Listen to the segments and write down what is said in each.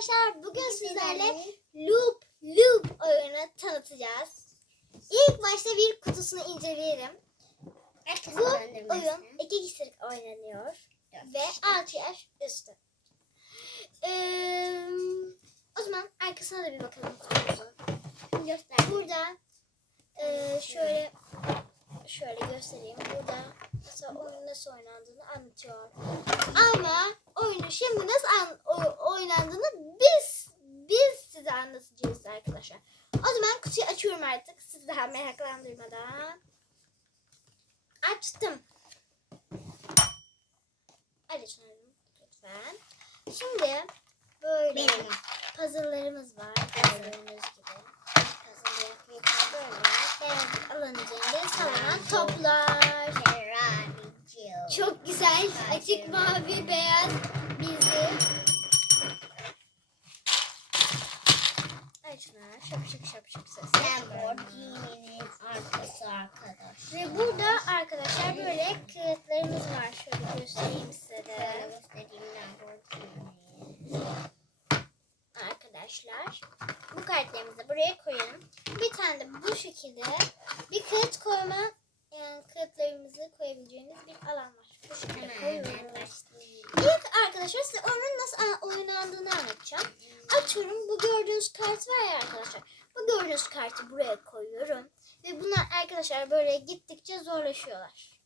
arkadaşlar bugün sizlerle Loop Loop oyunu tanıtacağız. İlk başta bir kutusunu inceleyelim. Bu oyun iki kişilik oynanıyor ve 6 yaş üstü. Ee, o zaman arkasına da bir bakalım. Göster. Burada e, şöyle şöyle göstereyim. Burada mesela oyun nasıl oynandığını anlatıyor. Ama oyunu şimdi nasıl an- o- oynandığını biz biz size anlatacağız arkadaşlar. O zaman kutuyu açıyorum artık. Sizi daha meraklandırmadan. Açtım. Açıyorum lütfen. Şimdi böyle Benim. puzzle'larımız var. Gördüğünüz gibi. Puzzle yapmayı böyle. Evet, üzerinde sallanan toplar. Çok güzel. Açık mavi, beyaz, bizi. Açlar. Şapşık şapşık ses. Lamborghini'nin arkası arkadaş. Ve burada arkadaşlar böyle kağıtlarımız var. Şöyle göstereyim size de. göstereyim Lamborghini. Arkadaşlar. Bu kartlarımızı buraya koyalım. Bir tane de bu şekilde bir kağıt koyma yani kağıtlarımızı koyabileceğimiz bir alan var. Bu şekilde Hemen koyuyoruz. ben başlayayım. İlk arkadaşlar size oyunun nasıl oynandığını anlatacağım. Açıyorum. Bu gördüğünüz kart var ya arkadaşlar. Bu gördüğünüz kartı buraya koyuyorum. Ve bunlar arkadaşlar böyle gittikçe zorlaşıyorlar.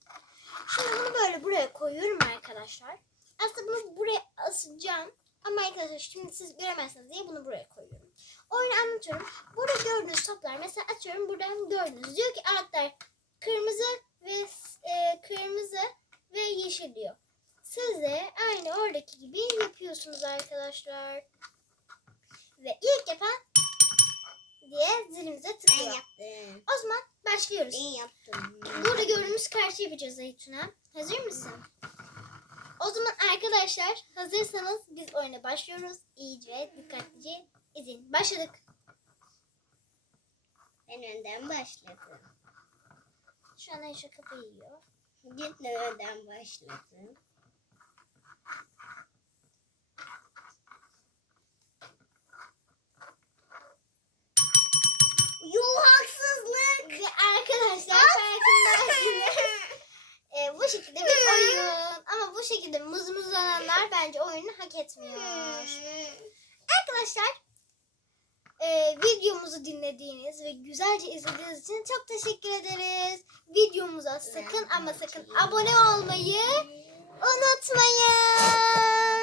Şimdi bunu böyle buraya koyuyorum arkadaşlar. Aslında bunu buraya asacağım. Ama arkadaşlar şimdi siz göremezsiniz diye bunu buraya koyuyorum. Oyunu anlatıyorum. Burada gördüğünüz toplar mesela açıyorum buradan gördünüz. Diyor ki altlar kırmızı ve e, kırmızı ve yeşil diyor. Siz de aynı oradaki gibi yapıyorsunuz arkadaşlar. Ve ilk yapan diye zilimize Ben tıklıyor. yaptım. O zaman başlıyoruz. Ben yaptım. Burada gördüğümüz karşı yapacağız Aytuna. Hazır mısın? O zaman arkadaşlar hazırsanız biz oyuna başlıyoruz. İyice ve dikkatlice izin. Başladık. Ben önden başladım. Şu an Ayşe kafayı yiyor. Git önden başladım. Yuh haksızlık. Ve arkadaşlar farkındaysanız e, bu şekilde bir oyun. Ama bu şekilde mızmızlananlar bence oyunu hak etmiyor. Arkadaşlar e, videomuzu dinlediğiniz ve güzelce izlediğiniz için çok teşekkür ederiz. Videomuza sakın ama sakın abone olmayı unutmayın.